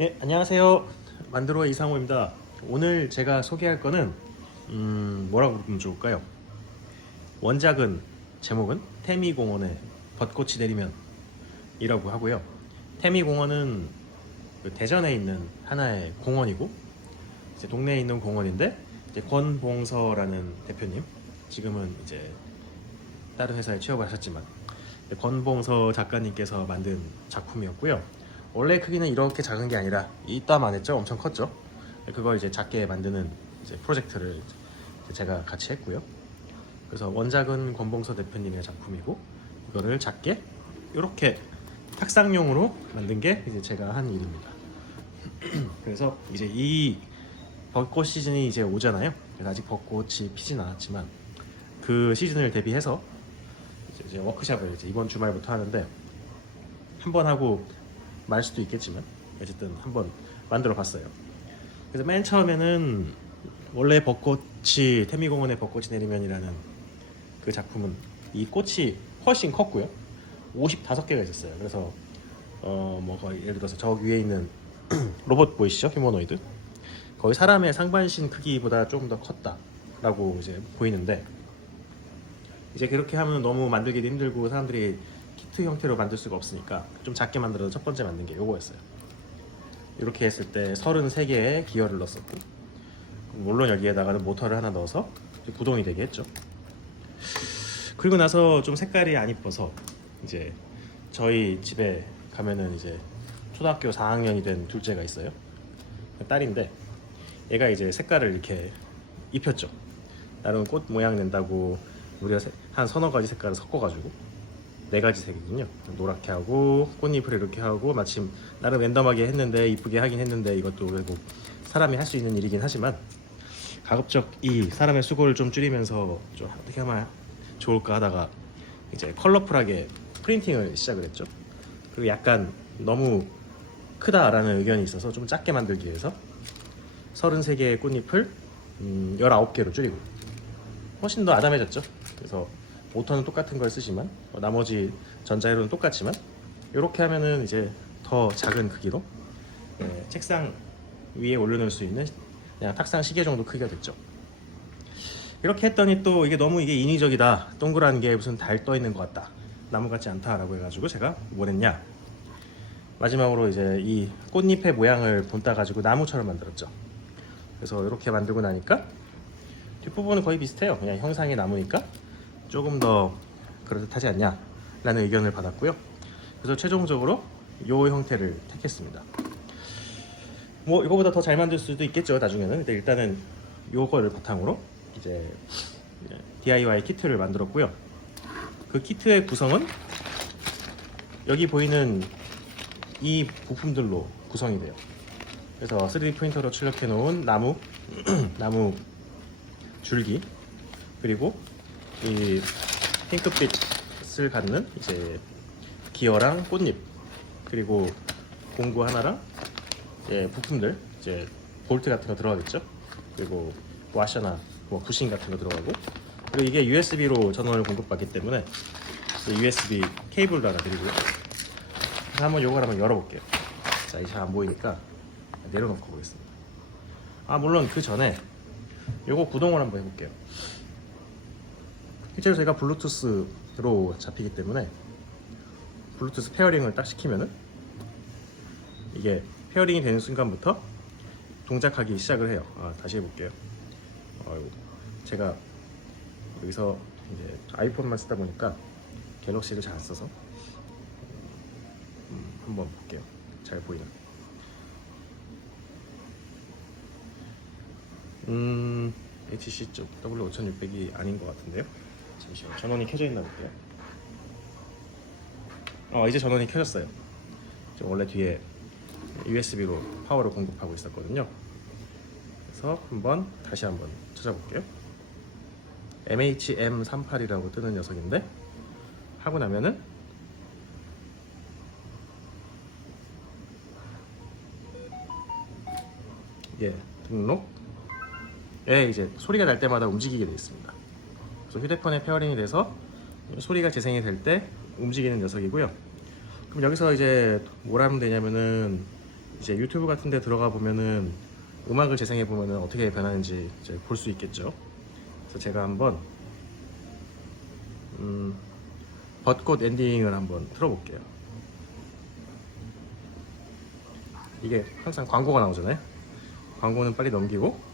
예, 안녕하세요. 만드로의 이상호입니다. 오늘 제가 소개할 거는 뭐라고 부르면 좋을까요? 원작은 제목은 태미공원의 벚꽃이 내리면이라고 하고요. 태미공원은 그 대전에 있는 하나의 공원이고 이제 동네에 있는 공원인데 이제 권봉서라는 대표님, 지금은 이제 다른 회사에 취업을 하셨지만 권봉서 작가님께서 만든 작품이었고요. 원래 크기는 이렇게 작은 게 아니라 이따만 했죠. 엄청 컸죠. 그걸 이제 작게 만드는 이제 프로젝트를 이제 제가 같이 했고요. 그래서 원작은 권봉서 대표님의 작품이고 이거를 작게 이렇게 탁상용으로 만든 게 이제 제가 한 일입니다. 그래서 이제 이 벚꽃 시즌이 이제 오잖아요. 그래서 아직 벚꽃이 피진 않았지만 그 시즌을 대비해서 이제 워크숍을 이제 이번 주말부터 하는데 한 번 하고 말 수도 있겠지만 어쨌든 한번 만들어 봤어요. 그래서 맨 처음에는 원래 벚꽃이 태미공원의 벚꽃이 내리면이라는 그 작품은 이 꽃이 훨씬 컸고요. 55개가 있었어요. 그래서 뭐 예를 들어서 저 위에 있는 로봇 보이시죠? 휴머노이드. 거의 사람의 상반신 크기보다 조금 더 컸다라고 이제 보이는데 이제 그렇게 하면 너무 만들기도 힘들고 사람들이 키트 형태로 만들 수가 없으니까 좀 작게 만들어서 첫 번째 만든 게 요거였어요. 이렇게 했을 때 33개의 기어를 넣었었고 물론 여기에다가는 모터를 하나 넣어서 구동이 되게 했죠. 그리고 나서 좀 색깔이 안 이뻐서 이제 저희 집에 가면은 이제 초등학교 4학년이 된 둘째가 있어요. 딸인데 얘가 이제 색깔을 이렇게 입혔죠. 나름 꽃 모양 낸다고 우리가 한 서너 가지 색깔을 섞어가지고 4가지 색이군요. 노랗게 하고 꽃잎을 이렇게 하고 마침 나름 랜덤하게 했는데 이쁘게 하긴 했는데 이것도 결국 사람이 할 수 있는 일이긴 하지만 가급적 이 사람의 수고를 좀 줄이면서 좀 어떻게 하면 좋을까 하다가 이제 컬러풀하게 프린팅을 시작을 했죠. 그리고 약간 너무 크다라는 의견이 있어서 좀 작게 만들기 위해서 33개의 꽃잎을 19개로 줄이고 훨씬 더 아담해졌죠. 그래서 모터는 똑같은 걸 쓰지만 나머지 전자회로는 똑같지만 이렇게 하면은 이제 더 작은 크기로 책상 위에 올려놓을 수 있는 그냥 탁상 시계 정도 크기가 됐죠. 이렇게 했더니 또 이게 너무 이게 인위적이다, 동그란 게 무슨 달 떠 있는 것 같다, 나무 같지 않다라고 해가지고 제가 뭘 했냐, 마지막으로 이제 이 꽃잎의 모양을 본따 가지고 나무처럼 만들었죠. 그래서 이렇게 만들고 나니까 뒷부분은 거의 비슷해요. 그냥 형상이 나무니까 조금 더 그럴듯하지 않냐 라는 의견을 받았고요. 그래서 최종적으로 이 형태를 택했습니다. 뭐 이거보다 더 잘 만들 수도 있겠죠 나중에는. 근데 일단은 요거를 바탕으로 이제 DIY 키트를 만들었고요. 그 키트의 구성은 여기 보이는 이 부품들로 구성이 돼요. 그래서 3D 프린터로 출력해 놓은 나무 나무 줄기, 그리고 이 핑크빛을 갖는 이제 기어랑 꽃잎, 그리고 공구 하나랑 이제 부품들, 이제 볼트 같은 거 들어가겠죠. 그리고 와셔나 뭐 부싱 같은 거 들어가고, 그리고 이게 USB로 전원을 공급받기 때문에 USB 케이블도 하나 드리고요. 그래서 한번 요걸 한번 열어볼게요. 자, 이제 잘 안 보이니까 내려놓고 보겠습니다. 물론 그 전에 요거 구동을 한번 해볼게요. 실제로 제가 블루투스로 잡히기 때문에 블루투스 페어링을 딱 시키면은 이게 페어링이 되는 순간부터 동작하기 시작을 해요. 다시 해볼게요. 제가 여기서 이제 아이폰만 쓰다 보니까 갤럭시를 잘 안 써서 한번 볼게요. 잘 보이나? HC 쪽 W5600이 아닌 것 같은데요. 잠시만, 전원이 켜져 있나 볼게요. 이제 전원이 켜졌어요. 원래 뒤에 USB로 파워를 공급하고 있었거든요. 그래서 다시 한번 찾아볼게요. MHM38이라고 뜨는 녀석인데 하고 나면은 등록. 이제 소리가 날 때마다 움직이게 되어 있습니다. 그래서 휴대폰에 페어링이 돼서 소리가 재생이 될 때 움직이는 녀석이고요. 그럼 여기서 이제 뭘 하면 되냐면은 이제 유튜브 같은 데 들어가 보면은 음악을 재생해 보면은 어떻게 변하는지 이제 볼 수 있겠죠. 그래서 제가 한번 벚꽃 엔딩을 한번 틀어볼게요. 이게 항상 광고가 나오잖아요. 광고는 빨리 넘기고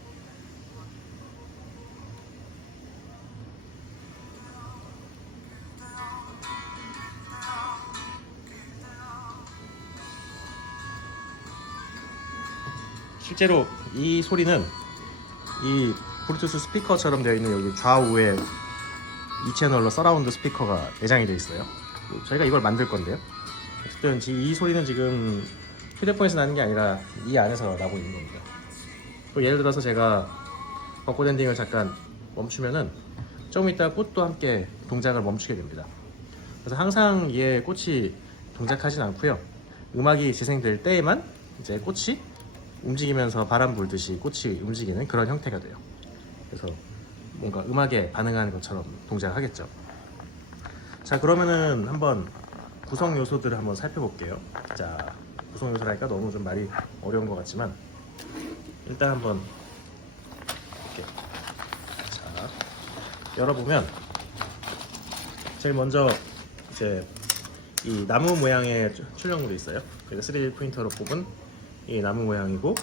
실제로 이 소리는 이 블루투스 스피커처럼 되어 있는 여기 좌우에 2채널로 서라운드 스피커가 내장이 되어 있어요. 저희가 이걸 만들 건데요. 어쨌든 이 소리는 지금 휴대폰에서 나는 게 아니라 이 안에서 나고 있는 겁니다. 또 예를 들어서 제가 벚꽃 엔딩을 잠깐 멈추면은 조금 이따 꽃도 함께 동작을 멈추게 됩니다. 그래서 항상 얘 꽃이 동작하진 않고요. 음악이 재생될 때에만 이제 꽃이 움직이면서 바람 불듯이 꽃이 움직이는 그런 형태가 돼요. 그래서 뭔가 음악에 반응하는 것처럼 동작을 하겠죠. 자, 그러면은 한번 구성 요소들을 한번 살펴볼게요. 자, 구성 요소라니까 너무 좀 말이 어려운 것 같지만 일단 한번 이렇게 자 열어보면 제일 먼저 이제 이 나무 모양의 출력물이 있어요. 그리고 3D 프린터로 뽑은 이 나무 모양이고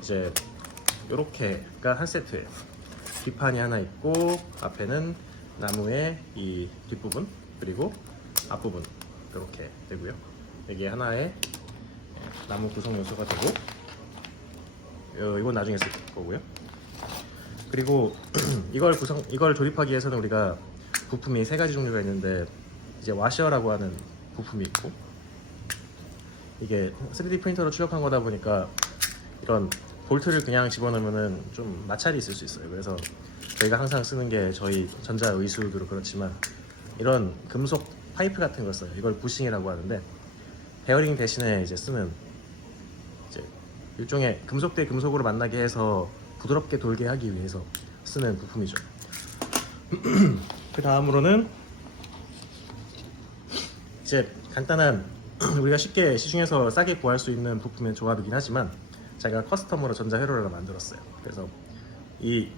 이제 요렇게가 한 세트예요. 뒷판이 하나 있고 앞에는 나무의 이 뒷부분 그리고 앞부분 이렇게 되고요. 여기 하나의 나무 구성 요소가 되고 이건 나중에 쓸 거고요. 그리고 이걸 조립하기 위해서는 우리가 부품이 세 가지 종류가 있는데 이제 와셔라고 하는 부품이 있고 이게 3D 프린터로 출력한 거다 보니까 이런 볼트를 그냥 집어넣으면은 좀 마찰이 있을 수 있어요. 그래서 저희가 항상 쓰는 게 저희 전자 의수도 그렇지만 이런 금속 파이프 같은 걸 써요. 이걸 부싱이라고 하는데 베어링 대신에 이제 쓰는 이제 일종의 금속 대 금속으로 만나게 해서 부드럽게 돌게 하기 위해서 쓰는 부품이죠. 그 다음으로는 이제 간단한 우리가 쉽게 시중에서 싸게 구할 수 있는 부품의 조합이긴 하지만 제가 커스텀으로 전자 회로를 만들었어요. 그래서 이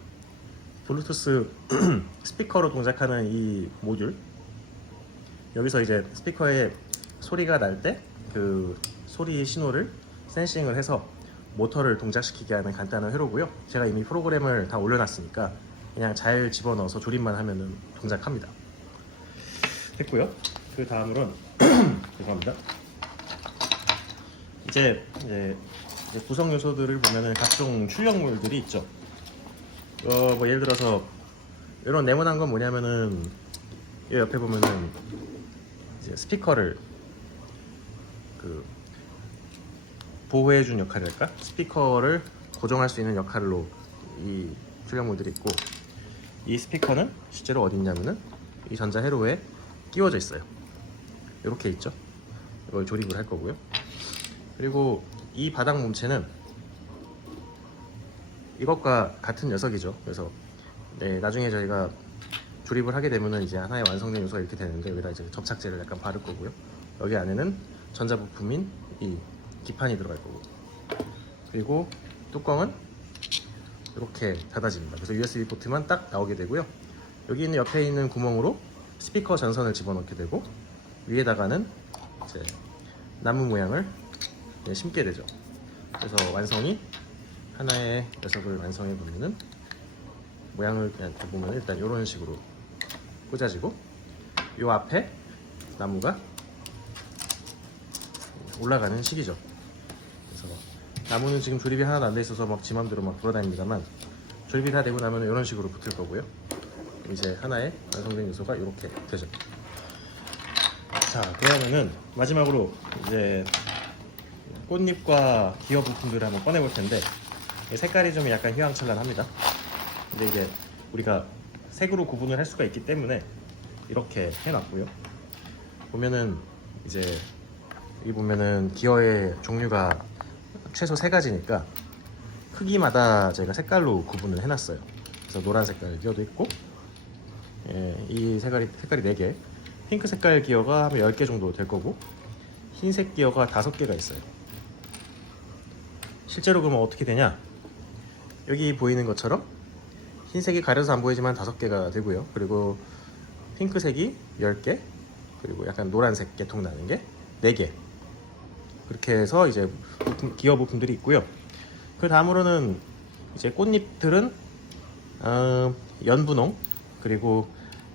블루투스 스피커로 동작하는 이 모듈 여기서 이제 스피커에 소리가 날 때 그 소리 신호를 센싱을 해서 모터를 동작시키게 하는 간단한 회로고요. 제가 이미 프로그램을 다 올려놨으니까 그냥 잘 집어넣어서 조립만 하면은 동작합니다. 됐고요. 그 다음으로는 죄송합니다. 이제 구성 요소들을 보면은 각종 출력물들이 있죠. 뭐 예를 들어서 이런 네모난 건 뭐냐면은 이 옆에 보면은 이제 스피커를 그 보호해준 역할이랄까? 스피커를 고정할 수 있는 역할로 이 출력물들이 있고 이 스피커는 실제로 어디 있냐면은 이 전자 회로에 끼워져 있어요. 이렇게 있죠. 이걸 조립을 할 거고요. 그리고 이 바닥 몸체는 이것과 같은 녀석이죠. 그래서 나중에 저희가 조립을 하게 되면은 이제 하나의 완성된 요소가 이렇게 되는데 여기다 이제 접착제를 약간 바를 거고요. 여기 안에는 전자 부품인 이 기판이 들어갈 거고 그리고 뚜껑은 이렇게 닫아집니다. 그래서 USB 포트만 딱 나오게 되고요. 여기 있는 옆에 있는 구멍으로 스피커 전선을 집어넣게 되고 위에다가는 이제 나무 모양을 심게 되죠. 그래서 완성이 하나의 녀석을 완성해 보면은 모양을 그냥 보면 일단 이런 식으로 꽂아지고 이 앞에 나무가 올라가는 식이죠. 그래서 나무는 지금 조립이 하나도 안 돼 있어서 막 지 맘대로 막 돌아다닙니다만 조립이 다 되고 나면 이런 식으로 붙을 거고요. 이제 하나의 완성된 요소가 이렇게 되죠. 자, 그러면은 마지막으로 이제 꽃잎과 기어 부품들을 한번 꺼내 볼 텐데 색깔이 좀 약간 휘황찬란합니다. 근데 이제 우리가 색으로 구분을 할 수가 있기 때문에 이렇게 해놨고요. 보면은 이제 여기 보면은 기어의 종류가 최소 3가지니까 크기마다 제가 색깔로 구분을 해놨어요. 그래서 노란 색깔 기어도 있고 이 색깔이 4개, 핑크 색깔 기어가 한 10개 정도 될 거고 흰색 기어가 5개가 있어요. 실제로 그러면 어떻게 되냐? 여기 보이는 것처럼 흰색이 가려서 안 보이지만 5개가 되고요. 그리고 핑크색이 10개, 그리고 약간 노란색 계통 나는 게 4개. 그렇게 해서 이제 기어 부품들이 있고요. 그 다음으로는 이제 꽃잎들은 연분홍, 그리고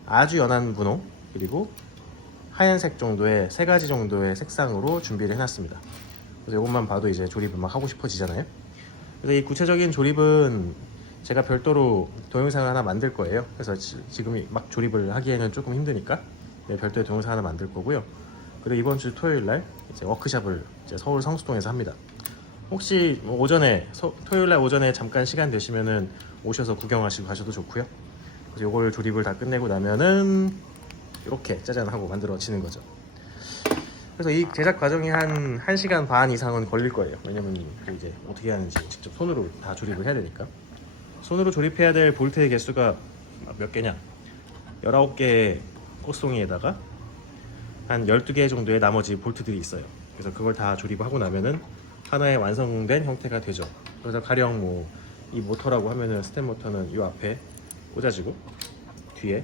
아주 연한 분홍, 그리고 하얀색 정도의 3가지 정도의 색상으로 준비를 해놨습니다. 그래서 이것만 봐도 이제 조립을 막 하고 싶어지잖아요. 그래서 이 구체적인 조립은 제가 별도로 동영상을 하나 만들 거예요. 그래서 지금 막 조립을 하기에는 조금 힘드니까 별도의 동영상 하나 만들 거고요. 그리고 이번 주 토요일 날 이제 워크샵을 이제 서울 성수동에서 합니다. 혹시 뭐 오전에 토요일 날 오전에 잠깐 시간 되시면은 오셔서 구경하시고 가셔도 좋고요. 그래서 이걸 조립을 다 끝내고 나면은 이렇게 짜잔 하고 만들어지는 거죠. 그래서 이 제작 과정이 한 1시간 반 이상은 걸릴 거예요. 왜냐면 이제 어떻게 하는지 직접 손으로 다 조립을 해야 되니까. 손으로 조립해야 될 볼트의 개수가 몇 개냐? 19개의 꽃송이에다가 한 12개 정도의 나머지 볼트들이 있어요. 그래서 그걸 다 조립하고 나면은 하나의 완성된 형태가 되죠. 그래서 가령 뭐 이 모터라고 하면은 스텝 모터는 이 앞에 꽂아지고 뒤에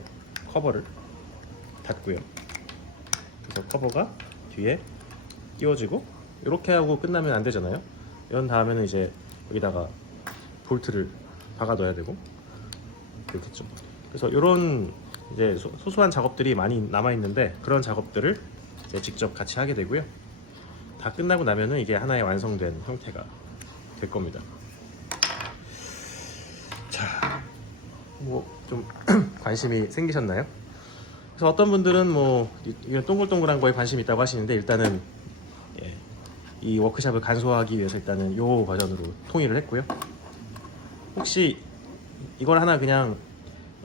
커버를 닫고요. 그래서 커버가 뒤에 끼워지고 이렇게 하고 끝나면 안 되잖아요. 이런 다음에는 이제 여기다가 볼트를 박아 넣어야 되고 그렇겠죠. 그래서 이런 이제 소소한 작업들이 많이 남아 있는데 그런 작업들을 이제 직접 같이 하게 되고요. 다 끝나고 나면은 이게 하나의 완성된 형태가 될 겁니다. 자, 뭐 좀 관심이 생기셨나요? 그래서 어떤 분들은 뭐 이런 동글동글한 거에 관심이 있다고 하시는데 일단은 이 워크샵을 간소화하기 위해서 일단은 요 버전으로 통일을 했고요. 혹시 이걸 하나 그냥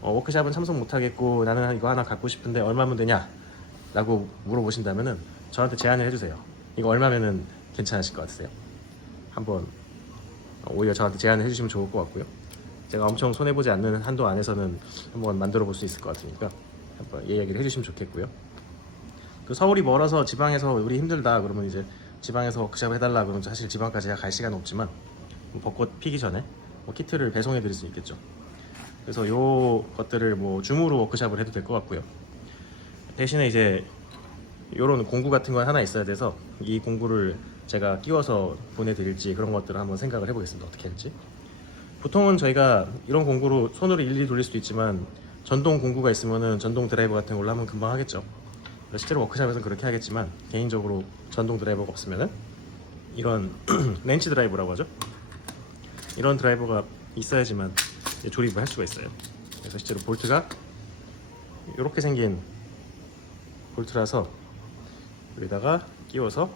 워크샵은 참석 못하겠고 나는 이거 하나 갖고 싶은데 얼마면 되냐? 라고 물어보신다면은 저한테 제안을 해주세요. 이거 얼마면은 괜찮으실 것 같으세요? 한번 오히려 저한테 제안을 해주시면 좋을 것 같고요. 제가 엄청 손해보지 않는 한도 안에서는 한번 만들어 볼 수 있을 것 같으니까 한번 얘기를 해주시면 좋겠고요. 그 서울이 멀어서 지방에서 우리 힘들다 그러면 이제 지방에서 워크샵 해달라 그러면 사실 지방까지 갈 시간은 없지만 벚꽃 피기 전에 뭐 키트를 배송해 드릴 수 있겠죠. 그래서 요 것들을 뭐 줌으로 워크샵을 해도 될 것 같고요. 대신에 이제 요런 공구 같은 건 하나 있어야 돼서 이 공구를 제가 끼워서 보내드릴지 그런 것들을 한번 생각을 해보겠습니다. 어떻게 할지. 보통은 저희가 이런 공구로 손으로 일일이 돌릴 수도 있지만 전동 공구가 있으면은 전동 드라이버 같은 걸로 하면 금방 하겠죠. 실제로 워크샵에서는 그렇게 하겠지만 개인적으로 전동 드라이버가 없으면은 이런 렌치 드라이버라고 하죠. 이런 드라이버가 있어야지만 조립을 할 수가 있어요. 그래서 실제로 볼트가 이렇게 생긴 볼트라서 여기다가 끼워서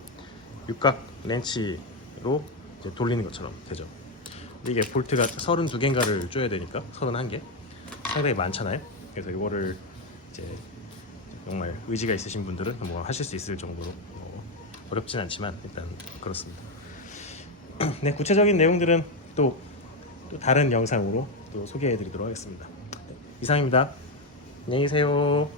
육각 렌치로 이제 돌리는 것처럼 되죠. 근데 이게 볼트가 32개인가를 쪼야 되니까 31개 상당히 많잖아요. 그래서 이거를 이제 정말 의지가 있으신 분들은 뭐 하실 수 있을 정도로 어렵진 않지만 일단 그렇습니다. 네, 구체적인 내용들은 또 다른 영상으로 또 소개해 드리도록 하겠습니다. 네, 이상입니다. 안녕히 계세요.